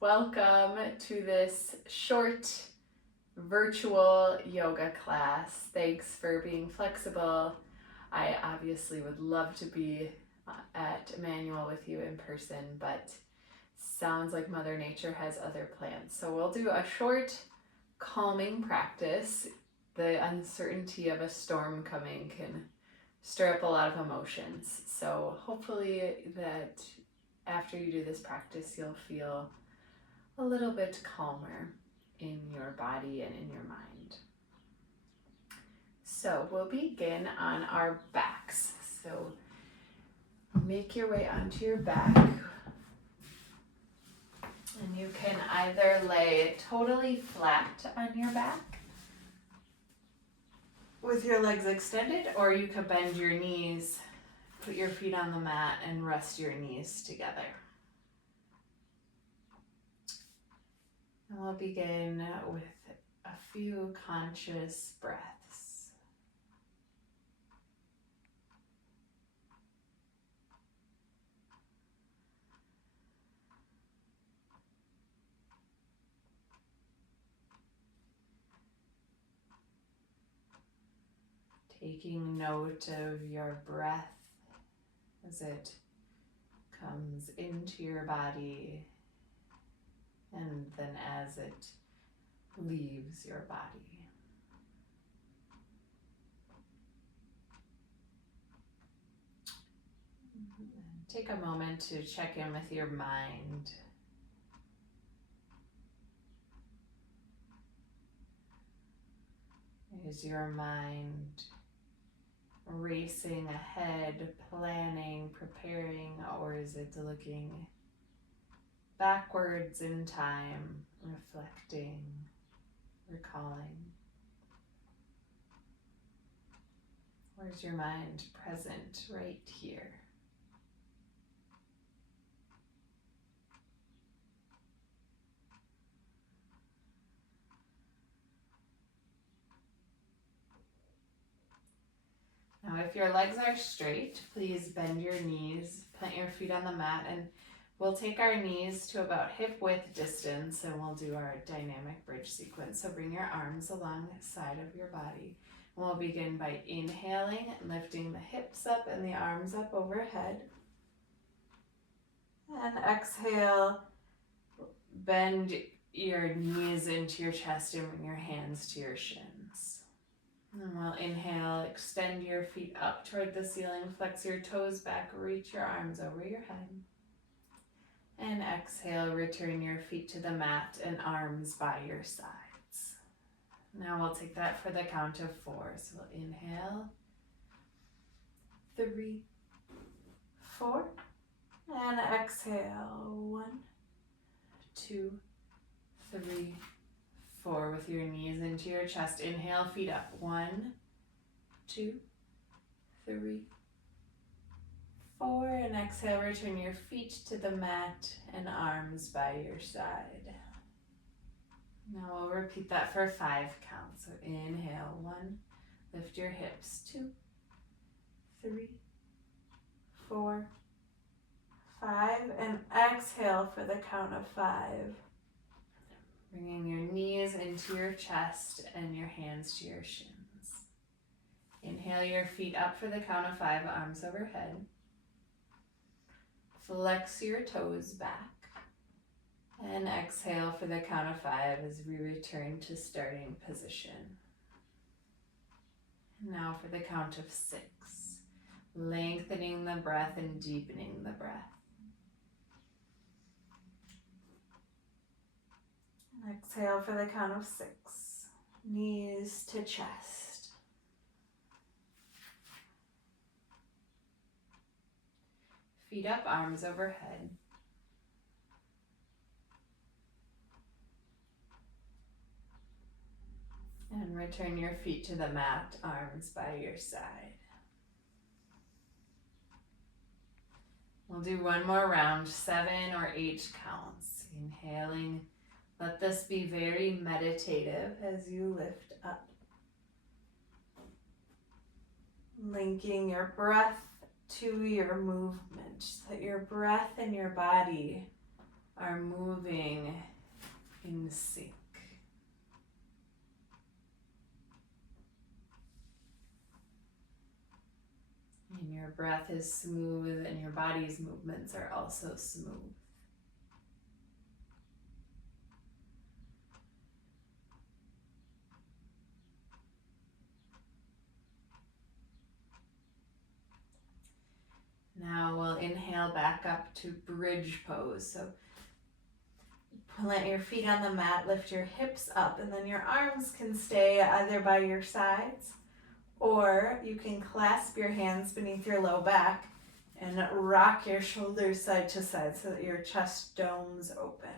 Welcome to this short virtual yoga class. Thanks for being flexible. I obviously would love to be at Emmanuel with you in person, but sounds like Mother Nature has other plans. So we'll do a short calming practice. The uncertainty of a storm coming can stir up a lot of emotions. So hopefully that after you do this practice, you'll feel a little bit calmer in your body and in your mind. So we'll begin on our backs. So make your way onto your back. And you can either lay totally flat on your back with your legs extended, or you could bend your knees, put your feet on the mat, and rest your knees together. And we'll begin with a few conscious breaths. Taking note of your breath as it comes into your body and then as it leaves your body. Take a moment to check in with your mind. Is your mind racing ahead, planning, preparing, or is it looking backwards in time, reflecting, recalling? Where's your mind present right here? Now, if your legs are straight, please bend your knees, plant your feet on the mat, and we'll take our knees to about hip width distance and we'll do our dynamic bridge sequence. So bring your arms alongside of your body. And we'll begin by inhaling, lifting the hips up and the arms up overhead. And exhale, bend your knees into your chest and bring your hands to your shins. And we'll inhale, extend your feet up toward the ceiling, flex your toes back, reach your arms over your head. And exhale, return your feet to the mat and arms by your sides. Now we'll take that for the count of 4. So we'll inhale, 3, 4, and exhale, 1, 2, 3, 4, with your knees into your chest. Inhale, feet up. 1, 2, 3, 4, and exhale, return your feet to the mat and arms by your side. Now we'll repeat that for 5 counts. So inhale, 1, lift your hips, 2, 3, 4, 5, and exhale for the count of 5. Bringing your knees into your chest and your hands to your shins. Inhale your feet up for the count of 5, arms overhead. Flex your toes back. And exhale for the count of 5 as we return to starting position. Now for the count of 6. Lengthening the breath and deepening the breath. Exhale for the count of 6. Knees to chest. Feet up, arms overhead. And return your feet to the mat, arms by your side. We'll do one more round, 7 or 8 counts. Inhaling. Let this be very meditative as you lift up. Linking your breath to your movement, so that your breath and your body are moving in sync. And your breath is smooth and your body's movements are also smooth. Now we'll inhale back up to bridge pose. So plant your feet on the mat, lift your hips up, and then your arms can stay either by your sides, or you can clasp your hands beneath your low back and rock your shoulders side to side so that your chest domes open.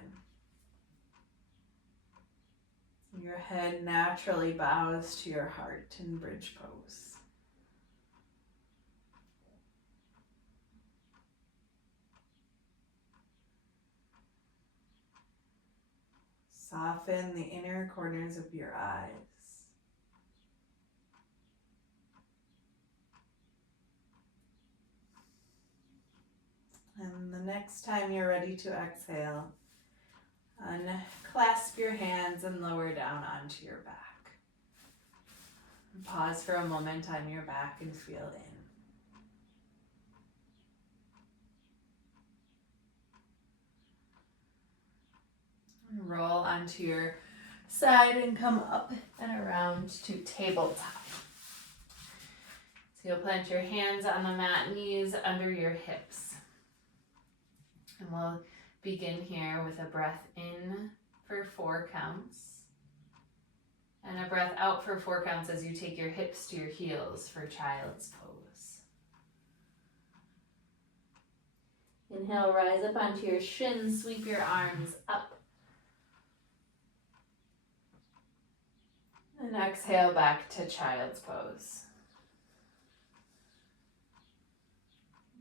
Your head naturally bows to your heart in bridge pose. Soften the inner corners of your eyes. And the next time you're ready to exhale, unclasp your hands and lower down onto your back. Pause for a moment on your back and feel in. Roll onto your side and come up and around to tabletop. So you'll plant your hands on the mat, knees under your hips. And we'll begin here with a breath in for 4 counts. And a breath out for 4 counts as you take your hips to your heels for child's pose. Inhale, rise up onto your shins, sweep your arms up. And exhale back to child's pose.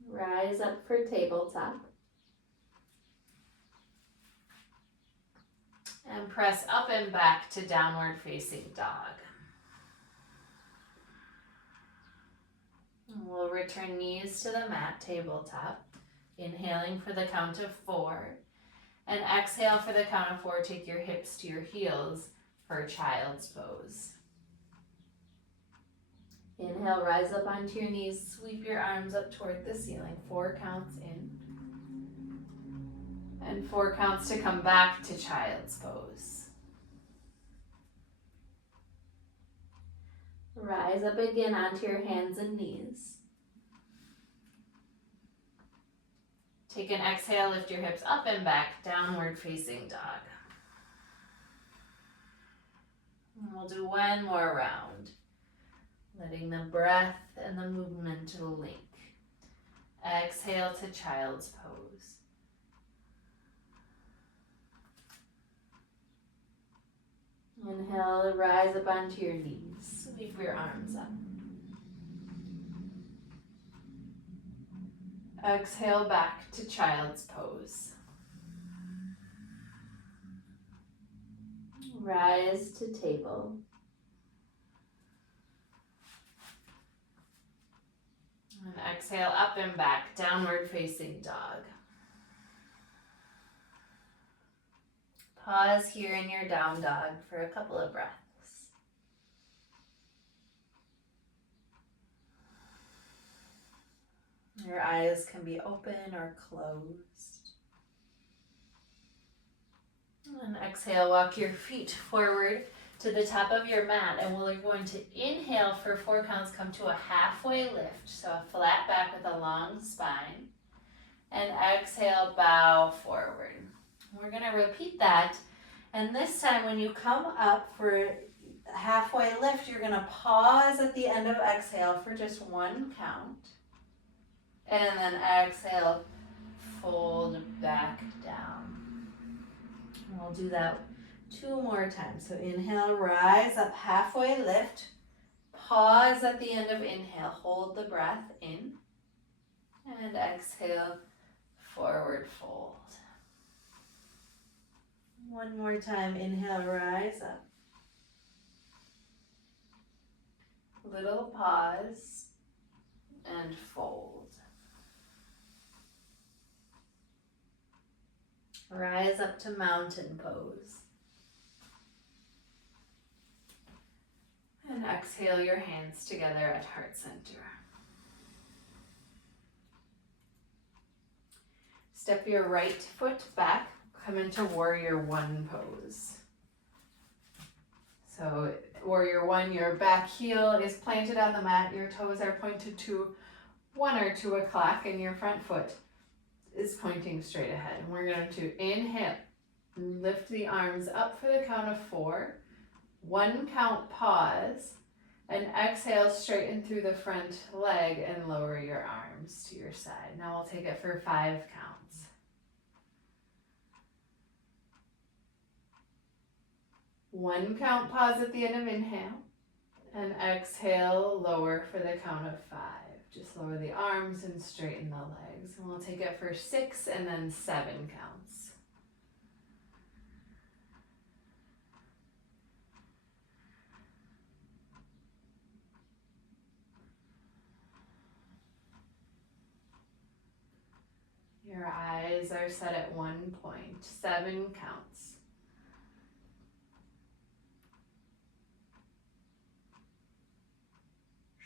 Rise up for tabletop. And press up and back to downward facing dog. And we'll return knees to the mat, tabletop. Inhaling for the count of 4. And exhale for the count of 4. Take your hips to your heels for child's pose. Inhale, rise up onto your knees, sweep your arms up toward the ceiling. 4 counts in. And 4 counts to come back to child's pose. Rise up again onto your hands and knees. Take an exhale, lift your hips up and back, downward facing dog. And we'll do 1 more round, letting the breath and the movement link. Exhale to child's pose. Inhale, rise up onto your knees. Sweep your arms up. Exhale back to child's pose. Rise to table. And exhale up and back, downward facing dog. Pause here in your down dog for a couple of breaths. Your eyes can be open or closed. And exhale, walk your feet forward to the top of your mat, and we're going to inhale for 4 counts, come to a halfway lift, so a flat back with a long spine, and exhale, bow forward. We're going to repeat that, and this time when you come up for halfway lift, you're going to pause at the end of exhale for just 1 count, and then exhale, fold back down. And we'll do that 2 more times. So inhale, rise up, halfway lift, pause at the end of inhale, hold the breath in, and exhale, forward fold. 1 more time, inhale, rise up. Little pause and fold. Rise rise up to mountain pose. And exhale your hands together at heart center. Step your right foot back, come into warrior one pose. So warrior one, your back heel is planted on the mat, your toes are pointed to 1 or 2 o'clock, and your front foot is pointing straight ahead. And we're going to inhale, lift the arms up for the count of 4, 1 count pause, and exhale, straighten through the front leg and lower your arms to your side. Now we'll take it for 5 counts. One count pause at the end of inhale, and exhale, lower for the count of 5. Just lower the arms and straighten the legs. And we'll take it for 6 and then 7 counts. Your eyes are set at 1 point, 7 counts.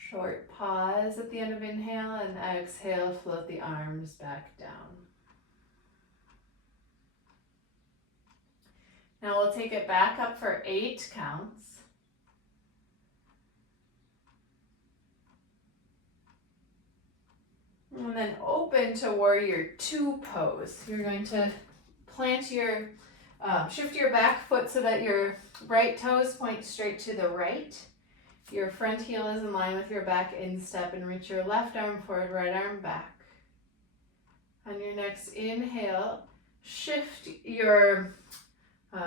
Short pause at the end of inhale, and exhale, float the arms back down. Now we'll take it back up for 8 counts. And then open to warrior two pose. You're going to plant your, shift your back foot so that your right toes point straight to the right. Your front heel is in line with your back instep, and reach your left arm forward, right arm back. On your next inhale, shift your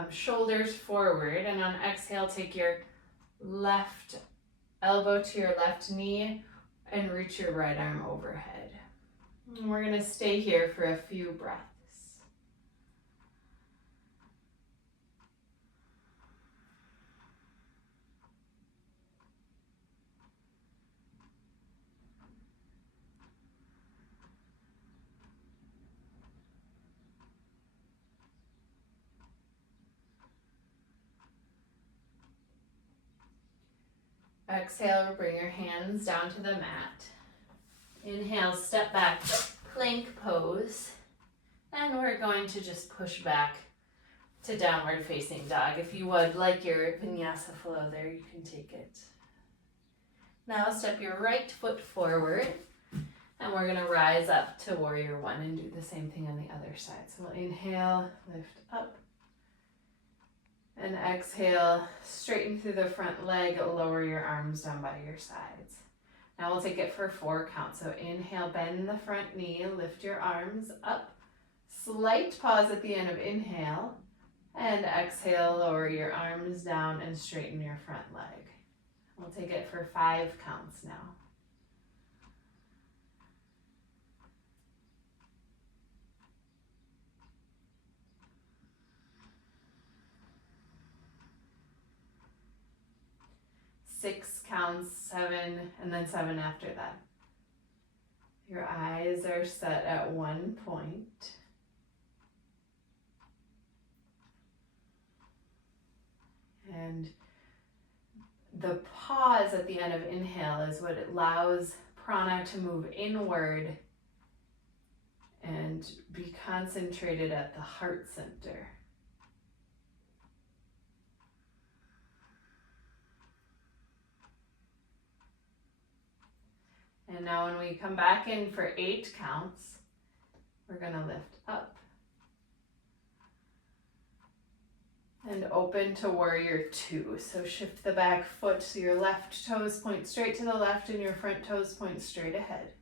shoulders forward, and on exhale, take your left elbow to your left knee and reach your right arm overhead. And we're going to stay here for a few breaths. Exhale, bring your hands down to the mat. Inhale, step back, plank pose. And we're going to just push back to downward facing dog. If you would like your vinyasa flow there, you can take it. Now step your right foot forward, and we're going to rise up to warrior one and do the same thing on the other side. So we'll inhale, lift up. And exhale, straighten through the front leg, lower your arms down by your sides. Now we'll take it for 4 counts. So inhale, bend the front knee, lift your arms up. Slight pause at the end of inhale. And exhale, lower your arms down and straighten your front leg. We'll take it for 5 counts now. Six counts, 7, and then 7 after that. Your eyes are set at 1 point. And the pause at the end of inhale is what allows prana to move inward and be concentrated at the heart center. And now when we come back in for 8 counts, we're going to lift up and open to warrior two. So shift the back foot so your left toes point straight to the left and your front toes point straight ahead.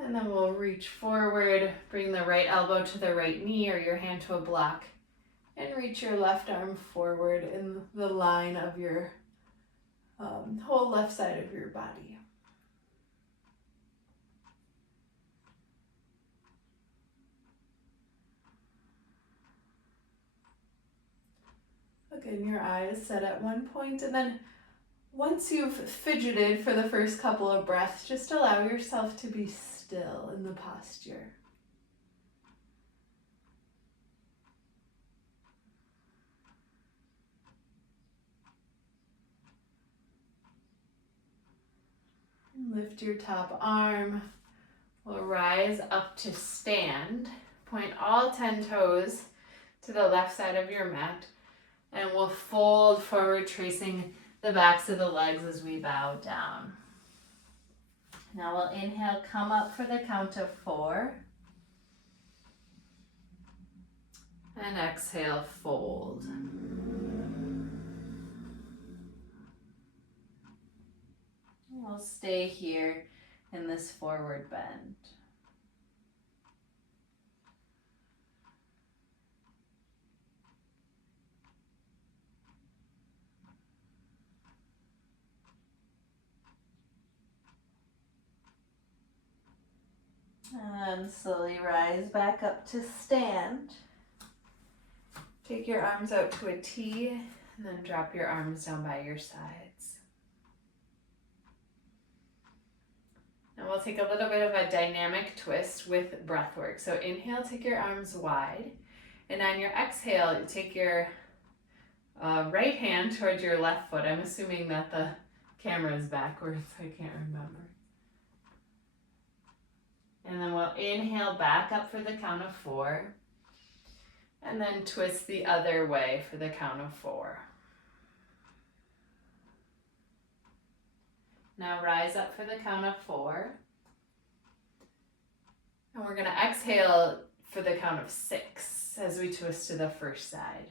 And then we'll reach forward, bring the right elbow to the right knee or your hand to a block, and reach your left arm forward in the line of your whole left side of your body. Again, your eyes set at 1 point, and then once you've fidgeted for the first couple of breaths, just allow yourself to be still in the posture. Lift your top arm. We'll rise up to stand. Point all 10 toes to the left side of your mat. And we'll fold forward, tracing the backs of the legs as we bow down. Now we'll inhale, come up for the count of 4. And exhale, fold. We'll stay here in this forward bend. And slowly rise back up to stand. Take your arms out to a T and then drop your arms down by your sides. And we'll take a little bit of a dynamic twist with breath work. So inhale, take your arms wide. And on your exhale, you take your right hand towards your left foot. I'm assuming that the camera is backwards. I can't remember. And then we'll inhale back up for the count of 4. And then twist the other way for the count of 4. Now rise up for the count of 4. And we're going to exhale for the count of 6 as we twist to the first side.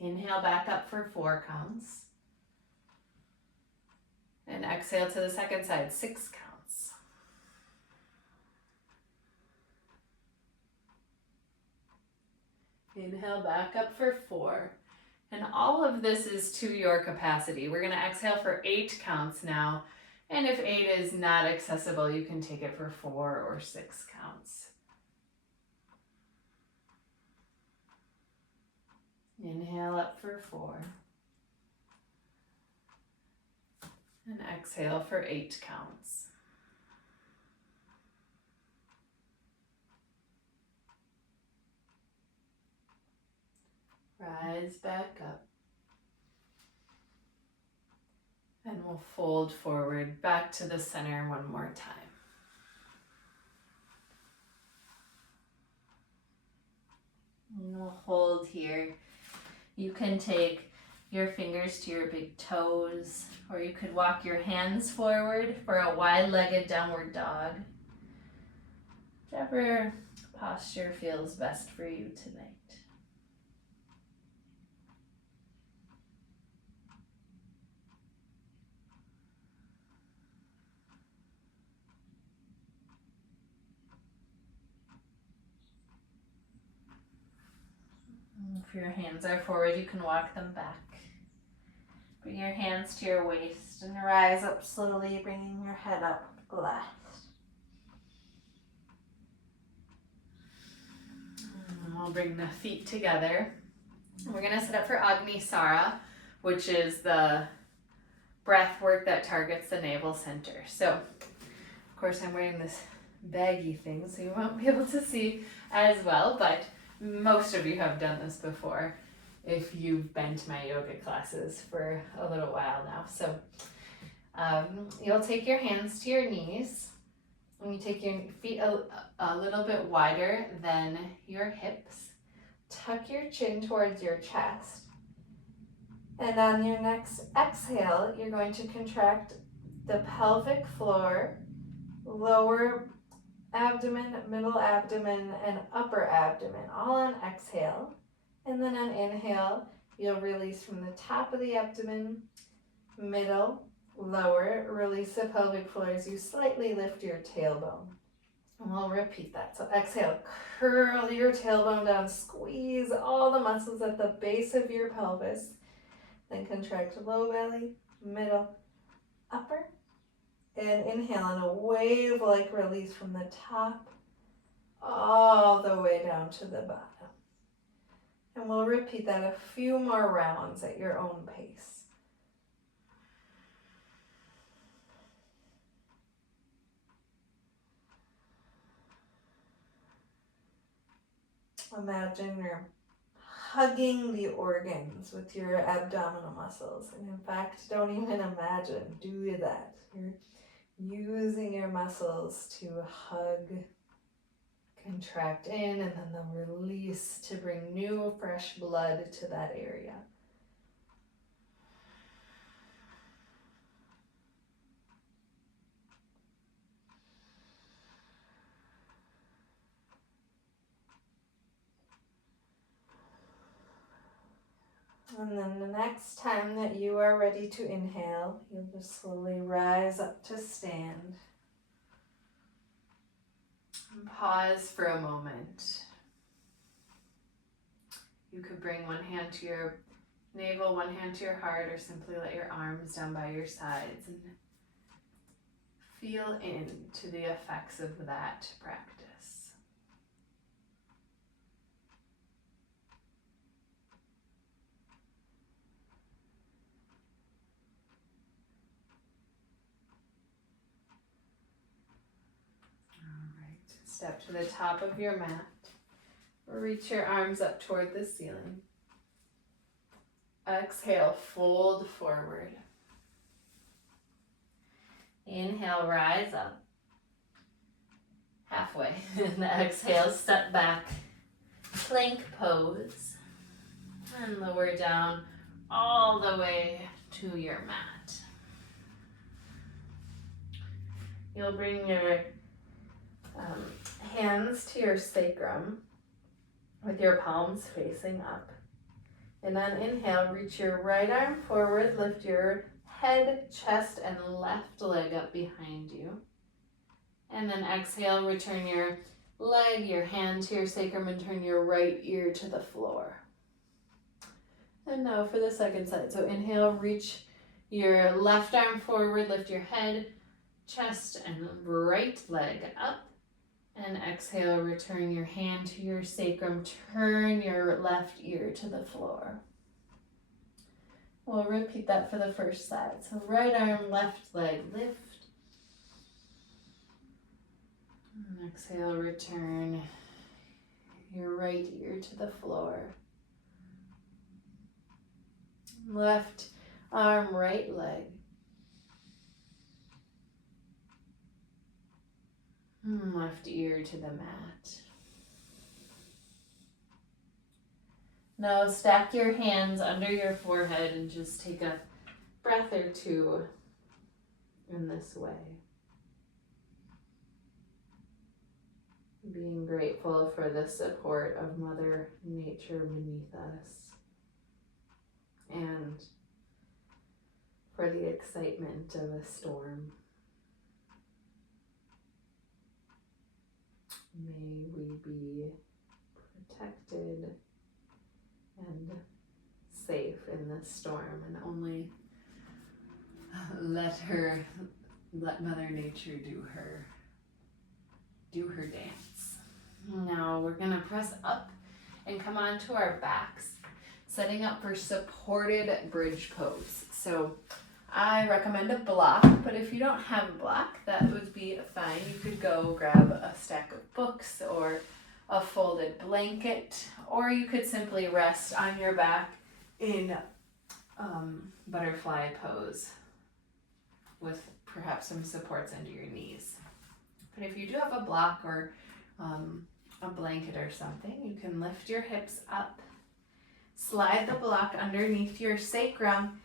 Inhale back up for 4 counts. And exhale to the second side, 6 counts. Inhale back up for 4. And all of this is to your capacity. We're going to exhale for 8 counts now. And if 8 is not accessible, you can take it for 4 or 6 counts. Inhale up for 4. And exhale for 8 counts. Rise back up. And we'll fold forward back to the center one more time. And we'll hold here. You can take your fingers to your big toes, or you could walk your hands forward for a wide-legged downward dog. Whichever posture feels best for you tonight. If your hands are forward, you can walk them back. Bring your hands to your waist and rise up slowly, bringing your head up last. And we'll bring the feet together. And we're going to set up for Agni Sara, which is the breath work that targets the navel center. So, of course, I'm wearing this baggy thing, so you won't be able to see as well, but most of you have done this before if you've been to my yoga classes for a little while now. So you'll take your hands to your knees and you take your feet a little bit wider than your hips. Tuck your chin towards your chest. And on your next exhale, you're going to contract the pelvic floor, lower abdomen, middle abdomen, and upper abdomen, all on exhale. And then on inhale, you'll release from the top of the abdomen, middle, lower, release the pelvic floor as you slightly lift your tailbone. And we'll repeat that. So exhale, curl your tailbone down, squeeze all the muscles at the base of your pelvis. Then contract low belly, middle, upper. And inhale on a wave-like release from the top all the way down to the bottom. And we'll repeat that a few more rounds at your own pace. Imagine you're hugging the organs with your abdominal muscles. And in fact, don't even imagine, do that. You're using your muscles to hug, contract in, and then the release to bring new, fresh blood to that area. And then the next time that you are ready to inhale, you'll just slowly rise up to stand. And pause for a moment. You could bring one hand to your navel, one hand to your heart, or simply let your arms down by your sides and feel into the effects of that practice. Step to the top of your mat. Reach your arms up toward the ceiling. Exhale, fold forward. Inhale, rise up. Halfway. And exhale, step back. Plank pose. And lower down all the way to your mat. You'll bring your hands to your sacrum with your palms facing up. And on inhale, reach your right arm forward, lift your head, chest, and left leg up behind you. And then exhale, return your leg, your hand to your sacrum, and turn your right ear to the floor. And now for the second side. So inhale, reach your left arm forward, lift your head, chest, and right leg up. And exhale, return your hand to your sacrum, turn your left ear to the floor. We'll repeat that for the first side. So right arm, left leg, lift. And exhale, return your right ear to the floor. Left arm, right leg. Left ear to the mat. Now stack your hands under your forehead and just take a breath or two in this way. Being grateful for the support of Mother Nature beneath us and for the excitement of a storm. May we be protected and safe in this storm, and only let Mother Nature do her dance. Now we're gonna press up and come onto our backs, setting up for supported bridge pose. So I recommend a block, but if you don't have a block, that would be fine. You could go grab a stack of books or a folded blanket, or you could simply rest on your back in butterfly pose with perhaps some supports under your knees. But if you do have a block or a blanket or something, you can lift your hips up, slide the block underneath your sacrum,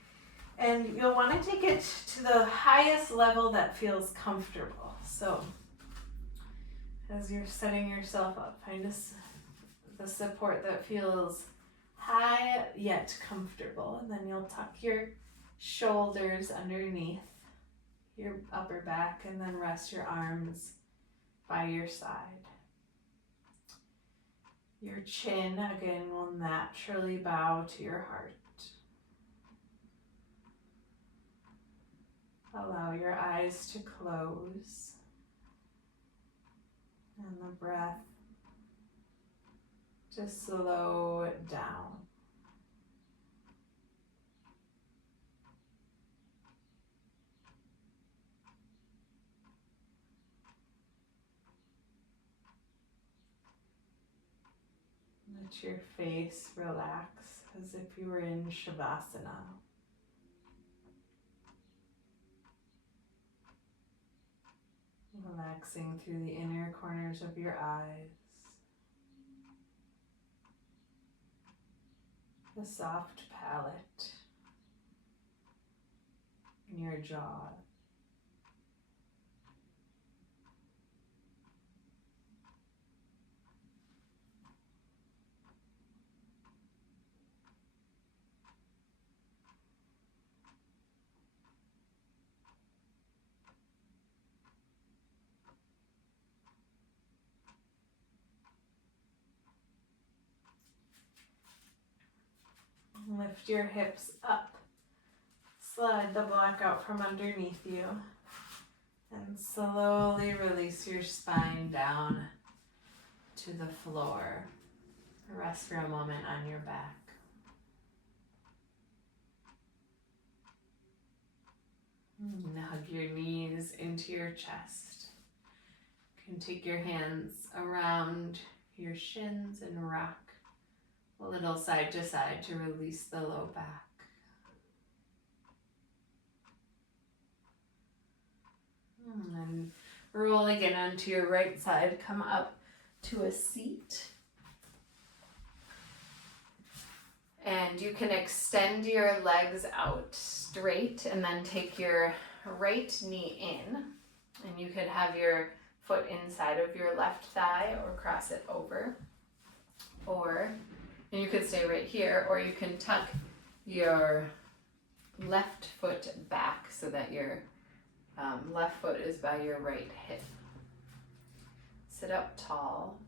and you'll want to take it to the highest level that feels comfortable. So as you're setting yourself up, find the support that feels high yet comfortable, and then you'll tuck your shoulders underneath your upper back and then rest your arms by your side. Your chin again will naturally bow to your heart. Allow your eyes to close and the breath to slow down. Let your face relax as if you were in Shavasana. Relaxing through the inner corners of your eyes. The soft palate in your jaw. Lift your hips up. Slide the block out from underneath you. And slowly release your spine down to the floor. Rest for a moment on your back. And hug your knees into your chest. You can take your hands around your shins and rock a little side to side to release the low back. And roll again onto your right side. Come up to a seat. And you can extend your legs out straight and then take your right knee in. And you could have your foot inside of your left thigh or cross it over. And you could stay right here, or you can tuck your left foot back so that your left foot is by your right hip. Sit up tall.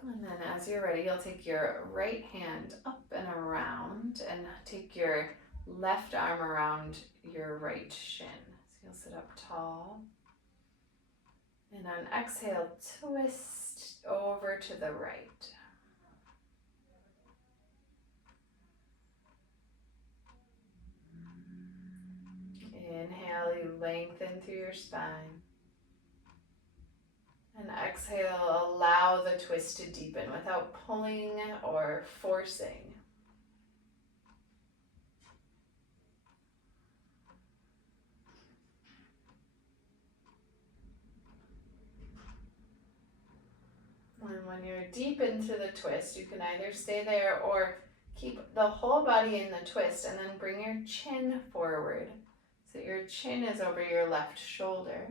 And then as you're ready, you'll take your right hand up and around and take your left arm around your right shin. So you'll sit up tall. And on exhale, twist over to the right. Inhale, you lengthen through your spine. And exhale, allow the twist to deepen without pulling or forcing. And when you're deep into the twist, you can either stay there or keep the whole body in the twist and then bring your chin forward. So your chin is over your left shoulder.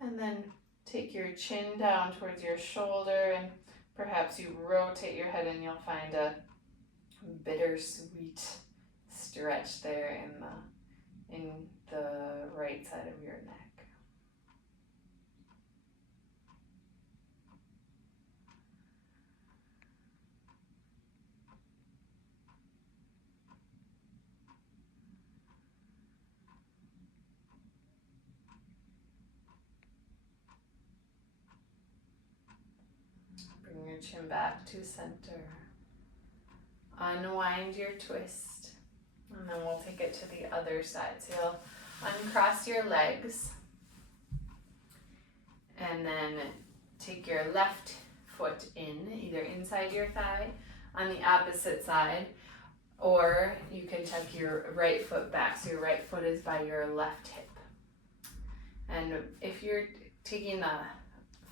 And then take your chin down towards your shoulder and perhaps you rotate your head and you'll find a bittersweet stretch there in the right side of your neck. Bring your chin back to center. Unwind your twist. And then we'll take it to the other side. So you'll uncross your legs. And then take your left foot in, either inside your thigh on the opposite side, or you can tuck your right foot back. So your right foot is by your left hip. And if you're taking the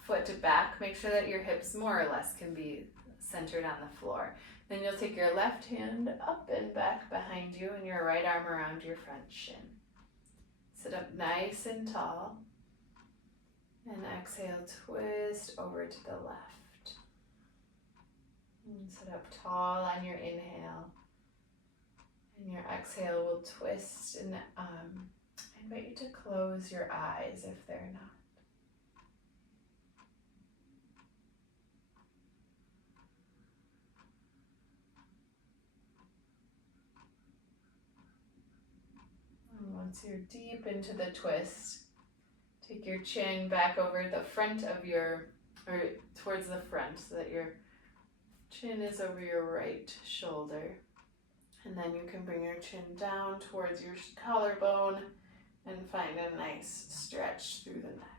foot back, make sure that your hips more or less can be centered on the floor. Then you'll take your left hand up and back behind you and your right arm around your front shin. Sit up nice and tall. And exhale, twist over to the left. And sit up tall on your inhale. And your exhale will twist, and I invite you to close your eyes if they're not. And once you're deep into the twist, take your chin back over the front of or towards the front so that your chin is over your right shoulder. And then you can bring your chin down towards your collarbone and find a nice stretch through the neck.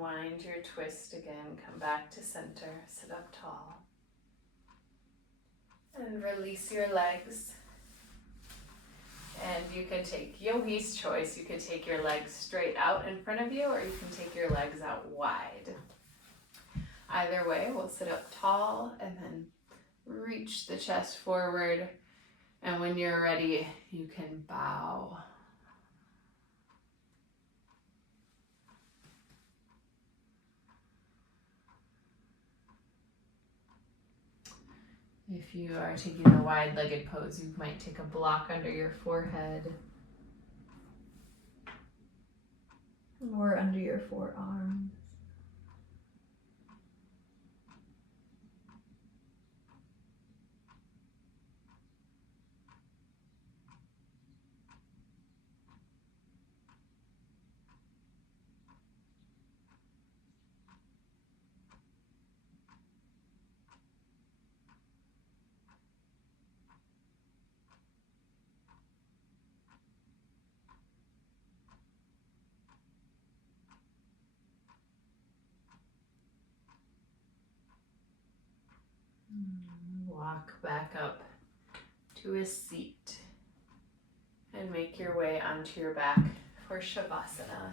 Unwind your twist again. Come back to center. Sit up tall. And release your legs. And you can take yogi's choice. You can take your legs straight out in front of you, or you can take your legs out wide. Either way, we'll sit up tall and then reach the chest forward. And when you're ready, you can bow. If you are taking the wide-legged pose, you might take a block under your forehead. Or under your forearms. Walk back up to a seat and make your way onto your back for Shavasana.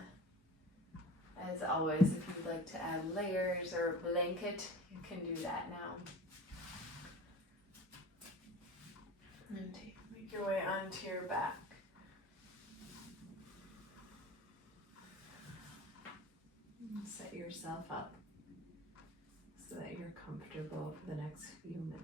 As always, if you'd like to add layers or a blanket, you can do that now. And make your way onto your back. And set yourself up so that you're comfortable for the next few minutes.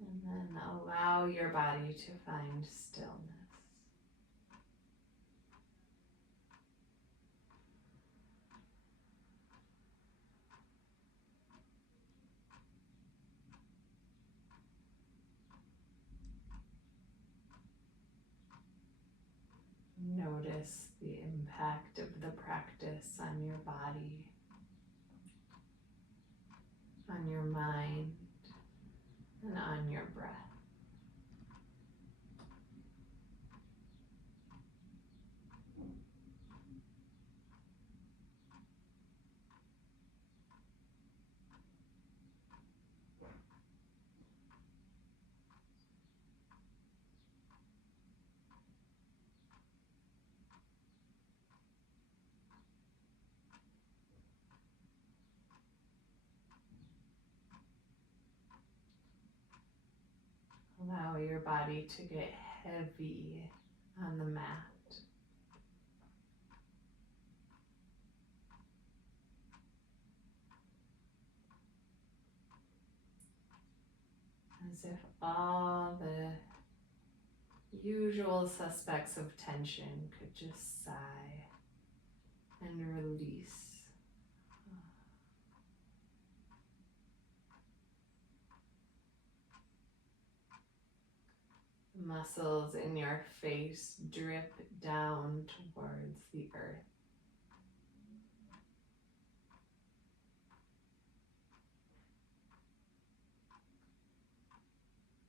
And then allow your body to find stillness. Notice the impact of the practice on your body, on your mind, and on your breath. Allow your body to get heavy on the mat. As if all the usual suspects of tension could just sigh and release. The muscles in your face drip down towards the earth.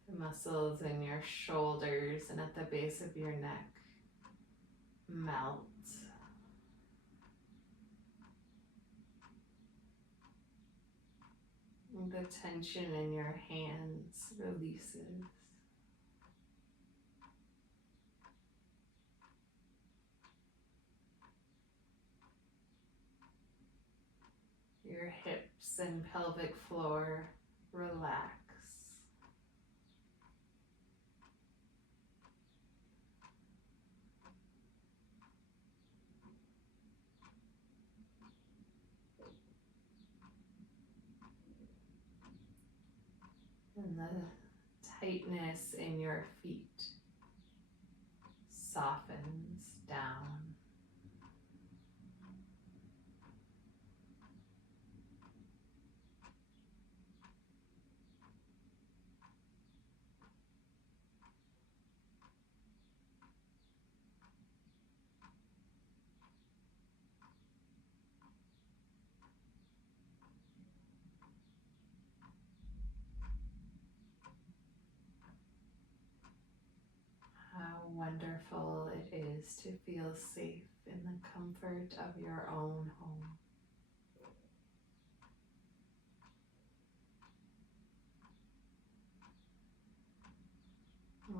The muscles in your shoulders and at the base of your neck melt. And the tension in your hands releases. Your hips and pelvic floor relax. And the tightness in your feet softens down. wonderful it is to feel safe in the comfort of your own home.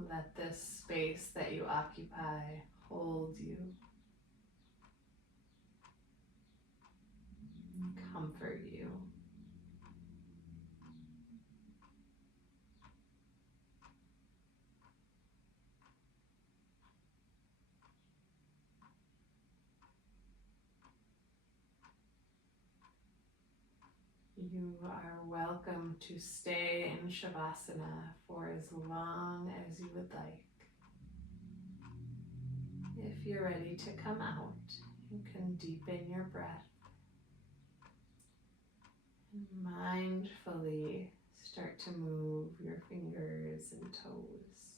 Let this space that you occupy hold you, comfort you. You are welcome to stay in Shavasana for as long as you would like. If you're ready to come out, you can deepen your breath and mindfully start to move your fingers and toes.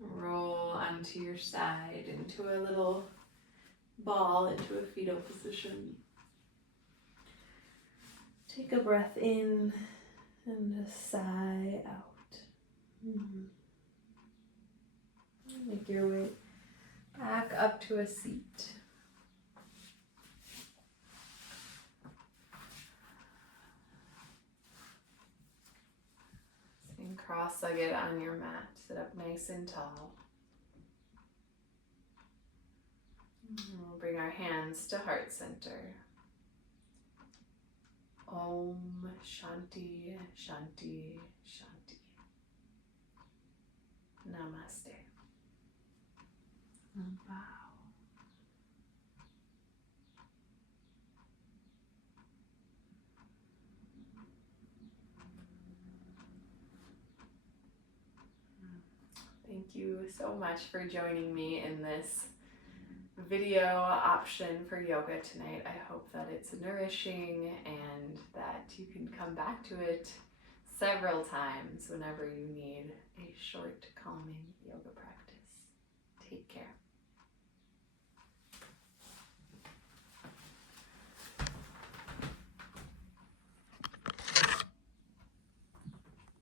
Roll onto your side into a little ball, into a fetal position. Take a breath in and a sigh out. Make your way back up to a seat. Sitting cross-legged on your mat. Sit up nice and tall. We'll bring our hands to heart center. Om Shanti Shanti Shanti. Namaste. And bow. Thank you so much for joining me in this video option for yoga tonight. I hope that it's nourishing and that you can come back to it several times whenever you need a short, calming yoga practice. Take care.